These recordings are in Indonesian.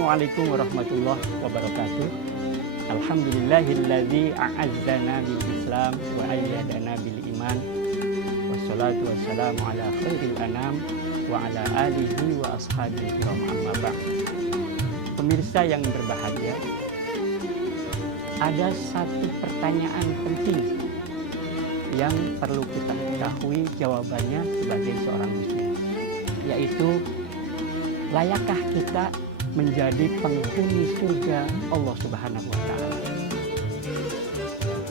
Assalamualaikum warahmatullahi wabarakatuh. Alhamdulillahilladzi a'azzana bil Islam wa ayyadana bil iman. Wassalatu wassalamu ala khairil anam wa ala alihi wa ashabihi amma ba'd. Pemirsa yang berbahagia, ada satu pertanyaan penting yang perlu kita ketahui jawabannya sebagai seorang muslim, yaitu layakkah kita menjadi penghuni surga Allah Subhanahu wa Ta'ala?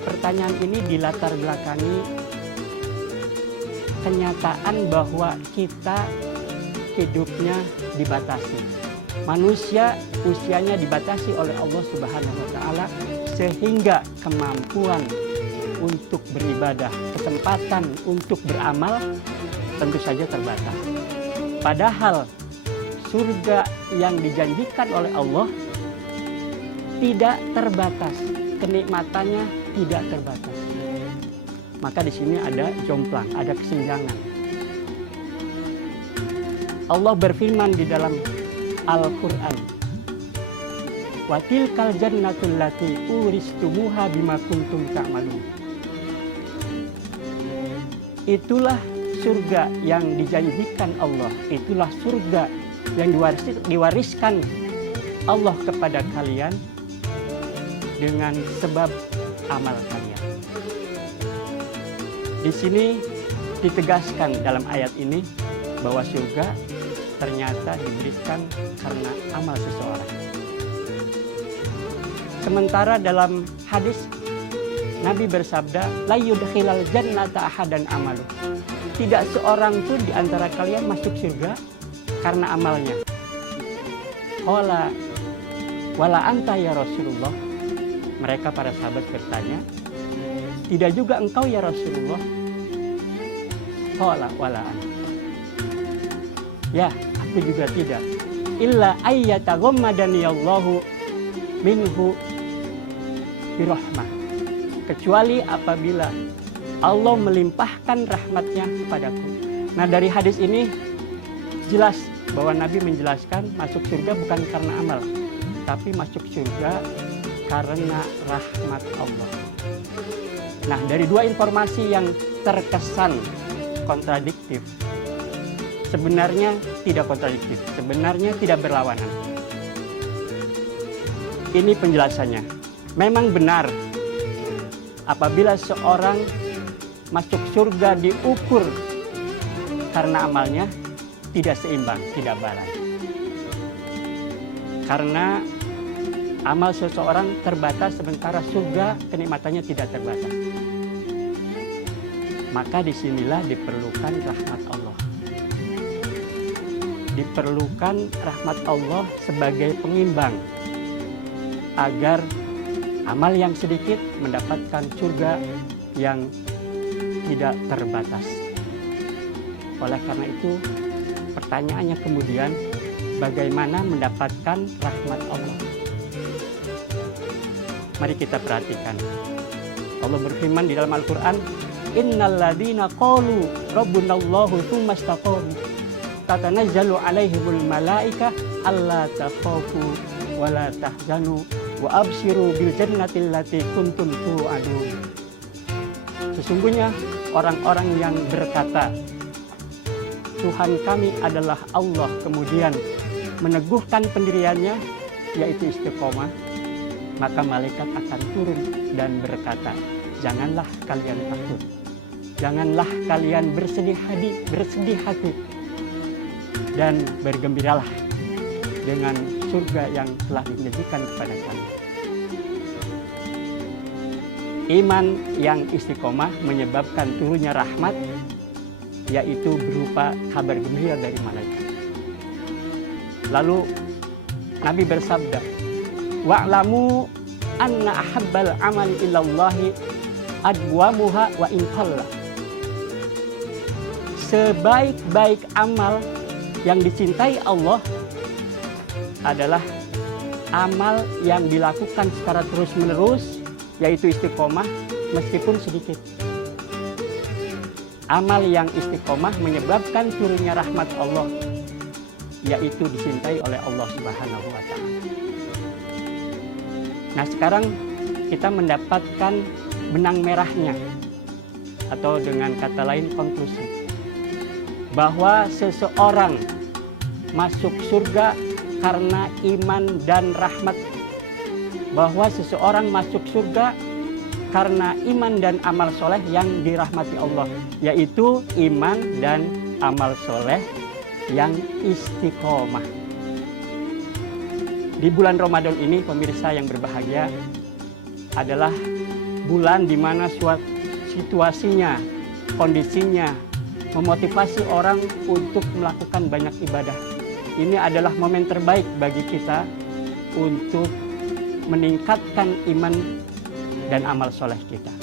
Pertanyaan ini dilatar belakangi kenyataan bahwa kita hidupnya dibatasi. Manusia usianya dibatasi oleh Allah Subhanahu wa Ta'ala, sehingga kemampuan untuk beribadah, kesempatan untuk beramal tentu saja terbatas. Padahal surga yang dijanjikan oleh Allah tidak terbatas, kenikmatannya tidak terbatas. Maka di sini ada jomplang, ada kesenjangan. Allah berfirman di dalam Al-Quran, "Wa tilkal jannatul lati uristumuha bima kuntum ta'malun." Itulah surga yang dijanjikan Allah, itulah surga yang diwariskan Allah kepada kalian dengan sebab amal kalian. Di sini ditegaskan dalam ayat ini bahwa surga ternyata diberikan karena amal seseorang. Sementara dalam hadis Nabi bersabda, "La yudkhilal jannata ahadan amalu." Tidak seorang pun di antara kalian masuk surga karena amalnya. Qala wala anta ya Rasulullah. Mereka para sahabat bertanya, "Tidak juga engkau ya Rasulullah?" Qala wala anta. Ya, aku juga tidak. Illa ayyataghammadani Allahu minhu birahmah. Kecuali apabila Allah melimpahkan rahmatnya kepadaku. Nah, dari hadis ini jelas bahwa Nabi menjelaskan masuk surga bukan karena amal, tapi masuk surga karena rahmat Allah. Nah, dari dua informasi yang terkesan kontradiktif, sebenarnya tidak kontradiktif, sebenarnya tidak berlawanan. Ini penjelasannya. Memang benar apabila seorang masuk surga diukur karena amalnya, tidak seimbang, tidak balance. Karena amal seseorang terbatas, sementara surga kenikmatannya tidak terbatas. Maka disinilah diperlukan rahmat Allah. Diperlukan rahmat Allah sebagai pengimbang agar amal yang sedikit mendapatkan surga yang tidak terbatas. Oleh karena itu, pertanyaannya kemudian, bagaimana mendapatkan rahmat Allah? Mari kita perhatikan. Allah berfirman di dalam Al-Quran, "Innal ladzina qalu rabbunallahu tsumma istaqamu tatanazzalu alaihimul malaika alla takhafu wa la tahzanu wa abshiru bil jannati allati kuntum tu'adun." Sesungguhnya orang-orang yang berkata, "Tuhan kami adalah Allah," kemudian meneguhkan pendiriannya, yaitu istiqomah, maka malaikat akan turun dan berkata, "Janganlah kalian takut, janganlah kalian bersedih hati, dan bergembiralah dengan surga yang telah dijanjikan kepada kalian." Iman yang istiqomah menyebabkan turunnya rahmat, yaitu berupa kabar gembira dari malaikat. Lalu Nabi bersabda, "Wa'lamu anna ahabbal amali ilallahi adwamuha wa in qalla." Sebaik-baik amal yang dicintai Allah adalah amal yang dilakukan secara terus-menerus, yaitu istiqomah meskipun sedikit. Amal yang istiqomah menyebabkan turunnya rahmat Allah, yaitu dicintai oleh Allah Subhanahu wa Ta'ala. Nah, sekarang kita mendapatkan benang merahnya, atau dengan kata lain konklusi, bahwa seseorang masuk surga karena iman dan rahmat, bahwa seseorang masuk surga karena iman dan amal soleh yang dirahmati Allah, yaitu iman dan amal soleh yang istiqomah. Di bulan Ramadan ini, pemirsa yang berbahagia, adalah bulan di mana situasinya, kondisinya memotivasi orang untuk melakukan banyak ibadah. Ini adalah momen terbaik bagi kita untuk meningkatkan iman dan amal soleh kita.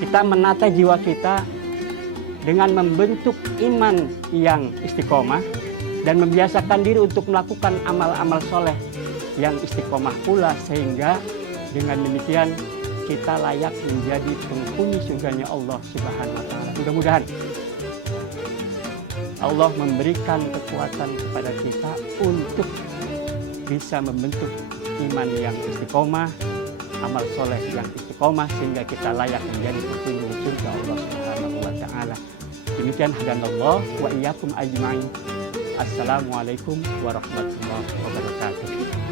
Kita menata jiwa kita dengan membentuk iman yang istiqomah dan membiasakan diri untuk melakukan amal-amal soleh yang istiqomah pula, sehingga dengan demikian kita layak menjadi penghuni surganya Allah Subhanahu wa Ta'ala. Mudah-mudahan Allah memberikan kekuatan kepada kita untuk bisa membentuk iman yang istiqomah, amal soleh yang istiqomah, sehingga kita layak menjadi penghuni surga Allah Subhanahu wa Ta'ala. Demikian hadanallah wa iyyakum ajma'in. Assalamualaikum warahmatullahi wabarakatuh.